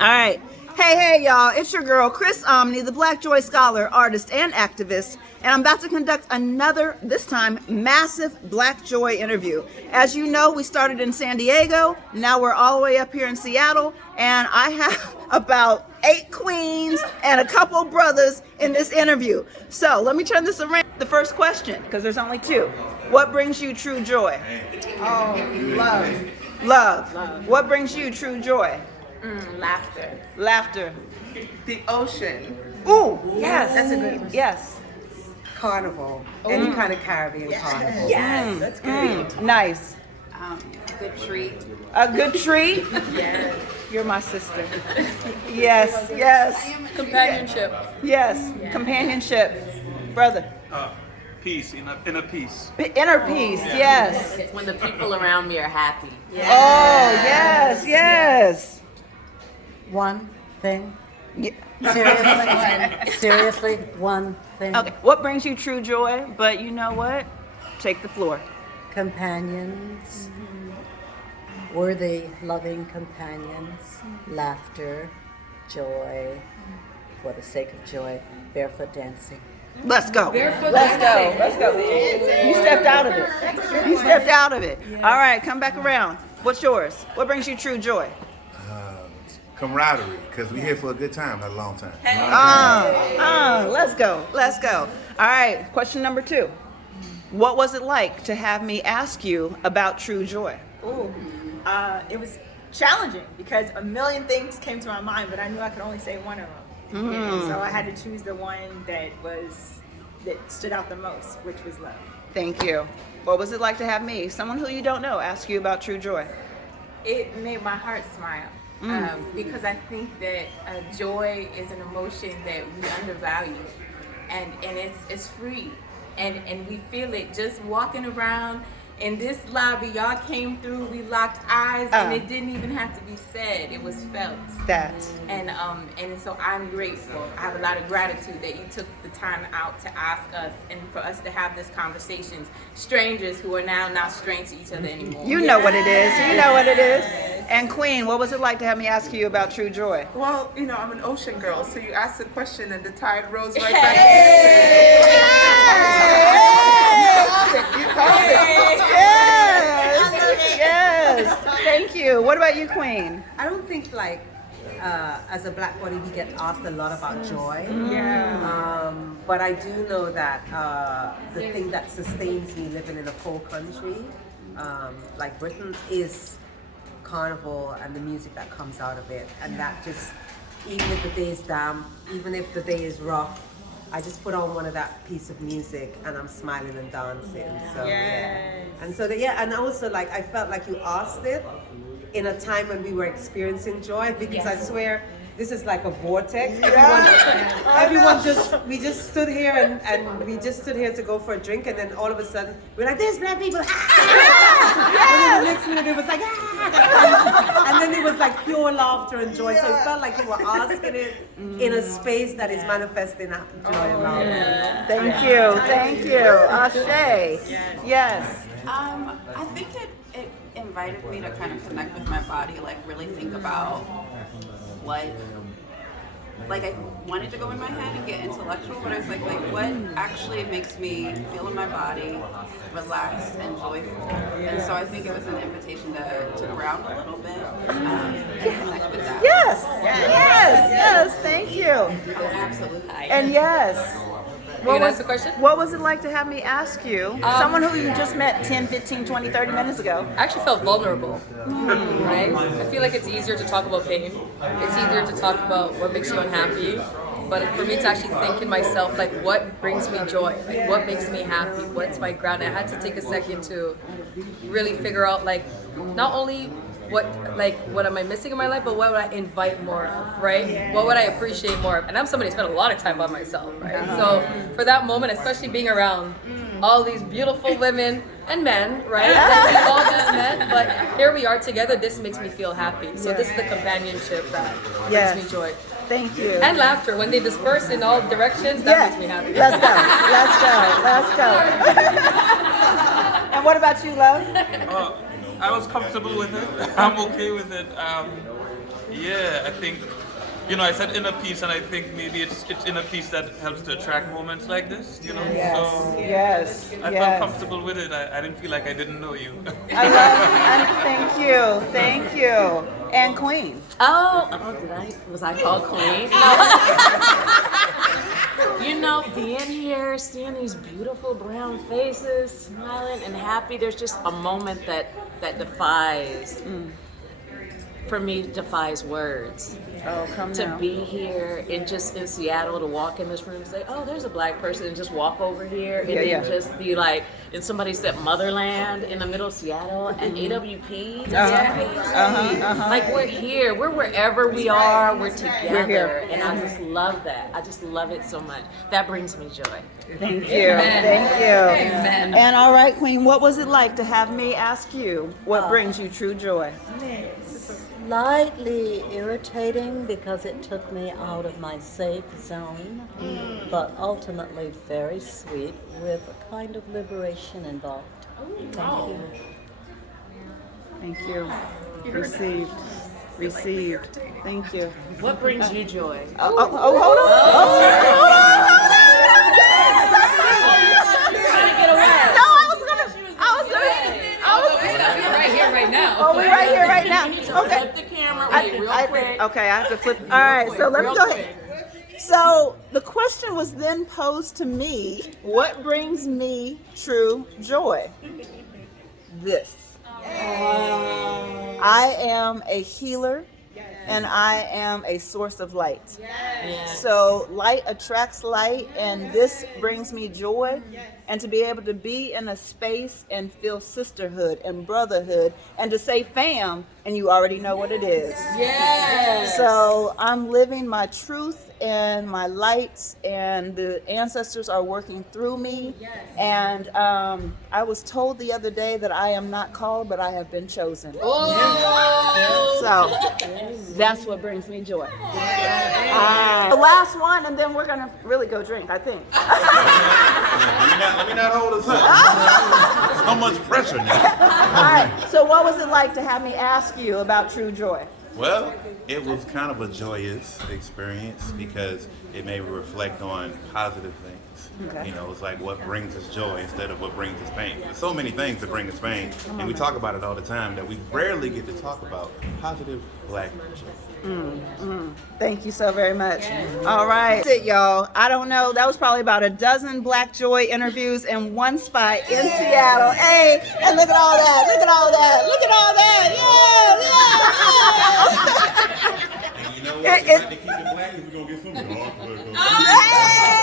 All right. Hey, y'all. It's your girl, Chris Omni, the Black Joy Scholar, artist, and activist. And I'm about to conduct another, this time, massive Black Joy interview. As you know, we started in San Diego. Now we're all the way up here in Seattle. And I have about 8 queens and a couple brothers in this interview. So let me turn this around. The first question, because there's only 2. What brings you true joy? Oh, love. Love. What brings you true joy? Laughter. Laughter. The ocean. Ooh, yes. That's a good one. Yes. Carnival. Any kind of Caribbean carnival. Yes, that's good. Nice. Good treat. A good treat? Yes. You're my sister. Yes. Companionship. Yes. Companionship. Brother. Peace, inner peace. Inner peace, yes. When the people around me are happy. Oh, yes. One thing. Yeah. Seriously, one thing. Okay, what brings you true joy? But you know what? Take the floor. Companions. Worthy, loving companions. Laughter, joy. For the sake of joy, barefoot dancing. Let's go. Let's go. You stepped out of it. All right, come back around. What's yours? What brings you true joy? Camaraderie, because we're here for a good time, not a long time. Let's go. All right, question number 2. What was it like to have me ask you about true joy? Ooh, it was challenging because a million things came to my mind, but I knew I could only say one of them. And so I had to choose the one that stood out the most, which was love. Thank you. What was it like to have me, someone who you don't know, ask you about true joy? It made my heart smile because I think that joy is an emotion that we undervalue, and it's free, and we feel it just walking around. In this lobby, y'all came through, we locked eyes, and it didn't even have to be said, it was felt. And so I'm grateful. I have a lot of gratitude that you took the time out to ask us and for us to have this conversations. Strangers who are now not strange to each other anymore. You know what it is. And Queen, what was it like to have me ask you about true joy? Well, I'm an ocean girl, so you asked a question and the tide rose right back in. You called it. Yes. Thank you. What about you, Queen? I don't think as a black body we get asked a lot about joy. But I do know that the thing that sustains me living in a cold country like Britain is carnival and the music that comes out of it, and that just, even if the day is damp, even if the day is rough, I just put on one of that piece of music and I'm smiling and dancing. So and also I felt like you asked it in a time when we were experiencing joy, because I swear this is like a vortex. We just stood here and we just stood here to go for a drink, and then all of a sudden we're like, there's black people. And then the next minute it was like, and then it was like pure laughter and joy. So it felt like you were asking it in a space that is manifesting joy and love. Thank you. Ashe. Yes. I think it invited me to kind of connect with my body, really think about what, I wanted to go in my head and get intellectual, but I was like what actually makes me feel in my body relaxed and joyful. And so I think it was an invitation to ground a little bit and connect with that. Yes, thank you. Absolutely. And yes. Ask the question? What was it like to have me ask you, someone who you just met 10, 15, 20, 30 minutes ago? I actually felt vulnerable, right? I feel like it's easier to talk about pain. It's easier to talk about what makes you unhappy. But for me to actually think in myself, what brings me joy? What makes me happy? What's my ground? I had to take a second to really figure out, not only what am I missing in my life, but what would I invite more of, right? What would I appreciate more of? And I'm somebody who spent a lot of time by myself, right? So for that moment, especially being around all these beautiful women and men, right? That we all just met, but here we are together. This makes me feel happy. So this is the companionship that brings me joy. Thank you. And laughter. When they disperse in all directions, that makes me happy. Let's go. And what about you, love? I was comfortable with it. I'm okay with it. Yeah, I think, you know, I said inner peace, and I think maybe it's inner peace that helps to attract moments like this, you know? So Yes. I felt comfortable with it. I didn't feel like I didn't know you. I love and thank you. And Queen. Oh, was I called Queen? No. You know, being here, seeing these beautiful brown faces, smiling and happy, there's just a moment that defies, for me, defies words. Oh, come To now. be here and just in Seattle, to walk in this room and say, oh, there's a black person, and just walk over here and then just be like, and somebody said Motherland in the middle of Seattle and AWP. Like we're here, we're wherever we are, we're together. here. And I just love that. I just love it so much. That brings me joy. Thank you. Thank you. Amen. And all right, Queen, what was it like to have me ask you what brings you true joy? Slightly irritating because it took me out of my safe zone, but ultimately very sweet with a kind of liberation involved. Thank you. Received. Received. Thank you. What brings you joy? Hold on. Right here, right now. Oh, we're right here, right now. Okay. Flip the camera, real quick. Okay, I have to flip. All right, so let me go ahead. So the question was then posed to me: what brings me true joy? This. I am a healer, and I am a source of light. So light attracts light, and this brings me joy. And to be able to be in a space and feel sisterhood and brotherhood, and to say fam, and you already know what it is. Yes. So I'm living my truth and my lights, and the ancestors are working through me. And I was told the other day that I am not called, but I have been chosen. So that's what brings me joy. The last one, and then we're gonna really go drink, I think. Let me not hold us up. So much pressure now. All right. So what was it like to have me ask you about true joy? Well, it was kind of a joyous experience because it made me reflect on positive things. Okay. You know, it's like what brings us joy instead of what brings us pain. There's so many things that bring us pain, and we talk about it all the time that we rarely get to talk about positive black joy. Thank you so very much. All right. That's it, y'all. I don't know. That was probably about a dozen Black Joy interviews in one spot in Seattle. Hey, and look at all that. Look at all that. Look at all that. Yeah, yeah, yeah. And you know what? We have to keep it black if we're going to get food. Hey!